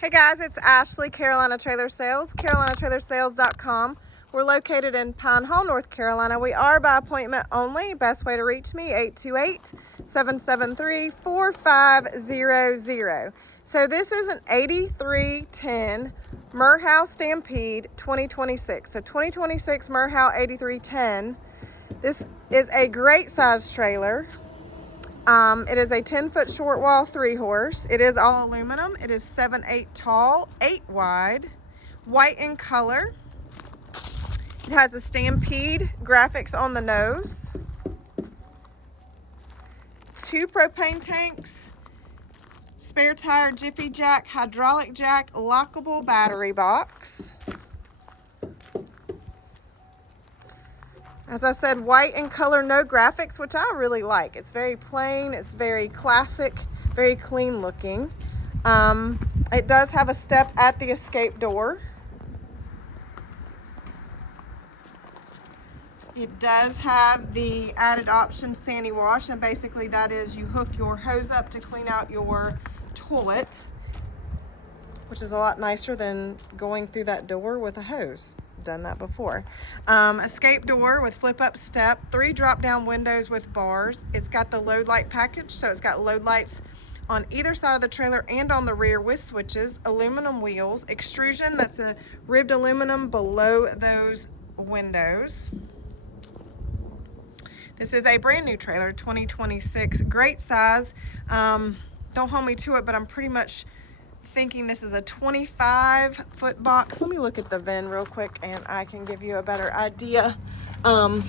Hey guys, it's Ashley, Carolina Trailer Sales, carolinatrailersales.com. We're located in Pine Hall, North Carolina. We are by appointment only. Best way to reach me, 828-773-4500. So this is an 8310 Merhow Stampede 2026. So 2026 Merhow 8310. This is a great size trailer. It is a 10-foot short wall 3-horse. It is all aluminum. It is 7'8" tall, 8 wide, white in color. It has the Stampede graphics on the nose. 2 propane tanks, spare tire, jiffy jack, hydraulic jack, lockable battery box. As I said, white in color, no graphics, which I really like. It's very plain, it's very classic, very clean looking. It does have a step at the escape door. It does have the added option Sandy Wash, and basically that is you hook your hose up to clean out your toilet, which is a lot nicer than going through that door with a hose. Done that before. Escape door with flip up step, 3 drop down windows with bars. It's got the load light package, so it's got load lights on either side of the trailer and on the rear with switches, aluminum wheels, extrusion, that's a ribbed aluminum below those windows. This is a brand new trailer, 2026, great size. Don't hold me to it, but I'm pretty much thinking this is a 25-foot box. Let me look at the VIN real quick and I can give you a better idea. Well,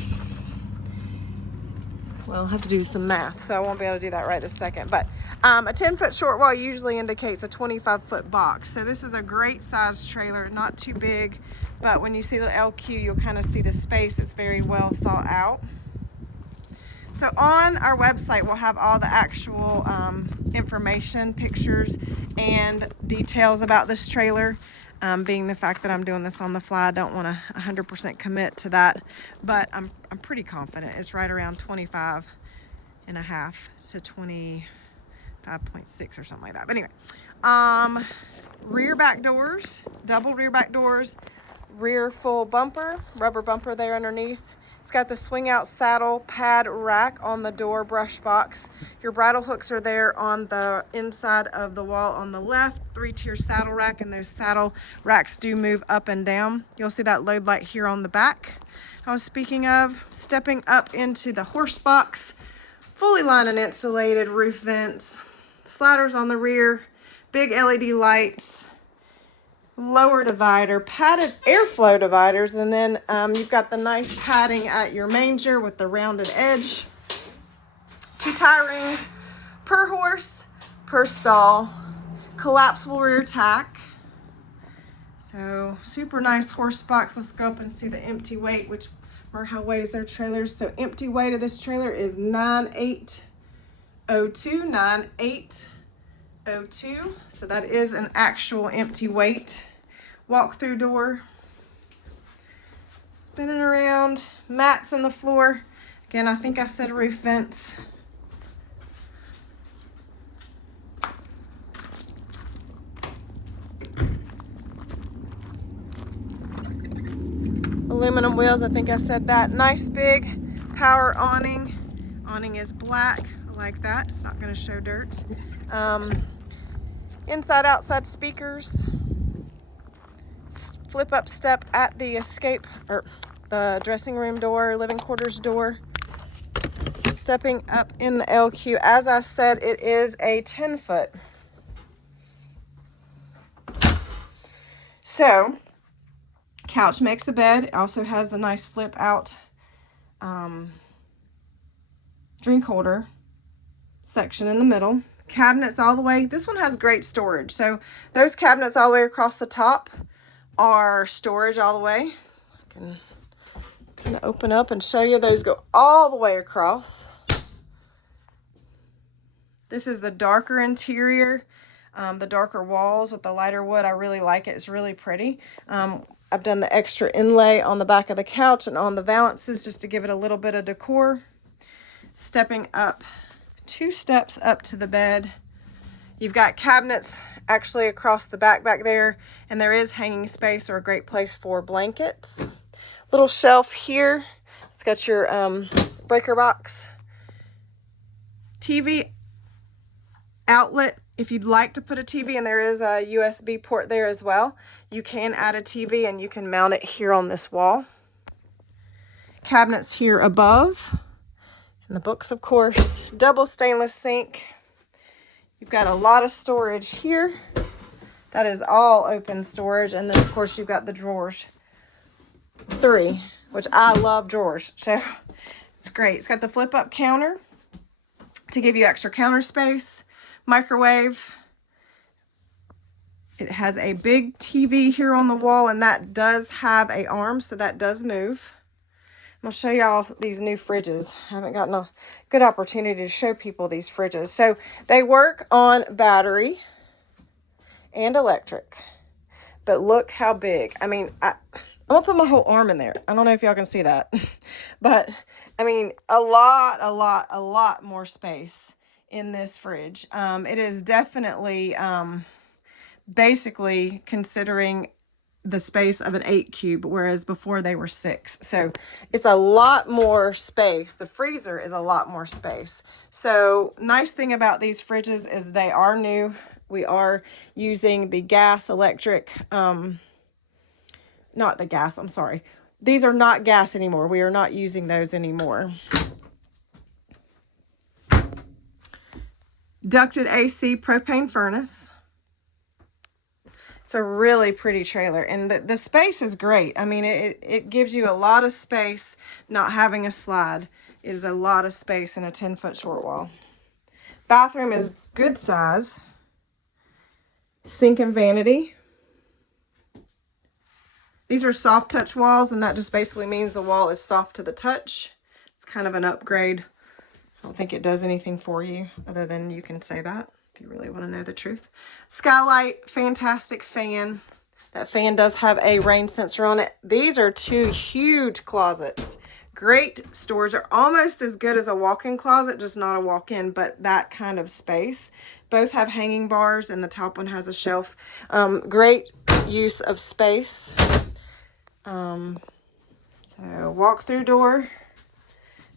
I'll have to do some math, so I won't be able to do that right this second. But a 10-foot short wall usually indicates a 25-foot box. So this is a great size trailer, not too big, but when you see the LQ, you'll kind of see the space. It's very well thought out. So on our website, we'll have all the actual information, pictures, and details about this trailer. Being the fact that I'm doing this on the fly, I don't want to 100% commit to that, but I'm pretty confident it's right around 25.5 to 25.6 or something like that. But anyway, rear back doors, double rear back doors, rear full bumper, rubber bumper there underneath. It's got the swing out saddle pad rack on the door brush box. Your bridle hooks are there on the inside of the wall on the left. 3-tier saddle rack, and those saddle racks do move up and down. You'll see that load light here on the back I was speaking of. Stepping up into the horse box, fully lined and insulated, roof vents, sliders on the rear, big LED lights, lower divider, padded airflow dividers, and then you've got the nice padding at your manger with the rounded edge. 2 tie rings per horse, per stall, collapsible rear tack. So super nice horse box. Let's go up and see the empty weight, which Merhow weighs their trailers. So empty weight of this trailer is 9802. So that is an actual empty weight. Walk through door, spinning around, mats on the floor. Again, I think I said roof vents. Aluminum wheels, I think I said that. Nice big power awning. Awning is black, I like that. It's not gonna show dirt. Inside outside speakers. Flip up step at the escape or the dressing room door, living quarters door. Stepping up in the LQ. As I said, it is a 10-foot. So, couch makes a bed. It also has the nice flip out drink holder section in the middle. Cabinets all the way. This one has great storage. So those cabinets all the way across the top are storage all the way. I can kind of open up and show you. Those go all the way across. This is the darker interior, the darker walls with the lighter wood. I really like it. It's really pretty. I've done the extra inlay on the back of the couch and on the valances just to give it a little bit of decor. Stepping up 2 steps up to the bed. You've got cabinets actually across the back there, and there is hanging space or a great place for blankets. Little shelf here. It's got your breaker box. TV outlet. If you'd like to put a TV, and there is a USB port there as well, you can add a TV and you can mount it here on this wall. Cabinets here above. And the books, of course. Double stainless sink. You've got a lot of storage here. That is all open storage. And then, of course, you've got the drawers. 3, which I love drawers. So it's great. It's got the flip-up counter to give you extra counter space. Microwave. It has a big TV here on the wall, and that does have an arm, so that does move. I'll show y'all these new fridges. I haven't gotten a good opportunity to show people these fridges. So they work on battery and electric, but look how big. I mean, I'm gonna put my whole arm in there. I don't know if y'all can see that, but I mean, a lot more space in this fridge. It is definitely basically considering the space of an 8 cube, whereas before they were 6. So it's a lot more space. The freezer is a lot more space. So nice thing about these fridges is they are new. We are using the gas, electric, not the gas, I'm sorry. These are not gas anymore. We are not using those anymore. Ducted AC propane furnace. It's a really pretty trailer, and the space is great. I mean, it gives you a lot of space. Not having a slide is a lot of space in a 10-foot short wall. Bathroom is good size. Sink and vanity. These are soft touch walls, and that just basically means the wall is soft to the touch. It's kind of an upgrade. I don't think it does anything for you other than you can say that if you really want to know the truth. Skylight, fantastic fan. That fan does have a rain sensor on it. These are 2 huge closets. Great storage. Are almost as good as a walk-in closet, just not a walk-in, but that kind of space. Both have hanging bars, and the top one has a shelf. Great use of space. So walk-through door,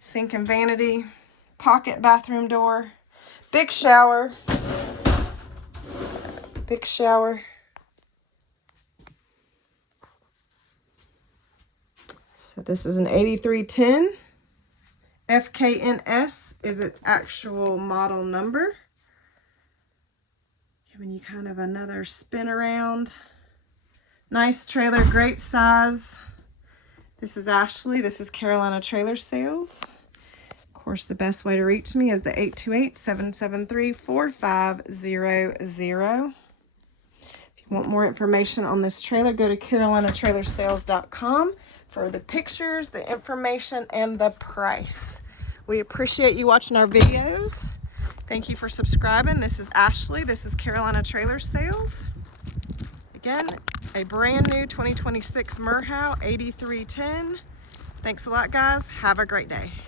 sink and vanity, pocket bathroom door, big shower, big shower. So this is an 8310. FKNS is its actual model number. Giving you kind of another spin around. Nice trailer, great size. This is Ashley. This is Carolina Trailer Sales. Of course, the best way to reach me is the 828-773-4500. If you want more information on this trailer, go to carolinatrailersales.com for the pictures, the information, and the price. We appreciate you watching our videos. Thank you for subscribing. This is Ashley. This is Carolina Trailer Sales. Again, a brand new 2026 Merhow 8310. Thanks a lot, guys. Have a great day.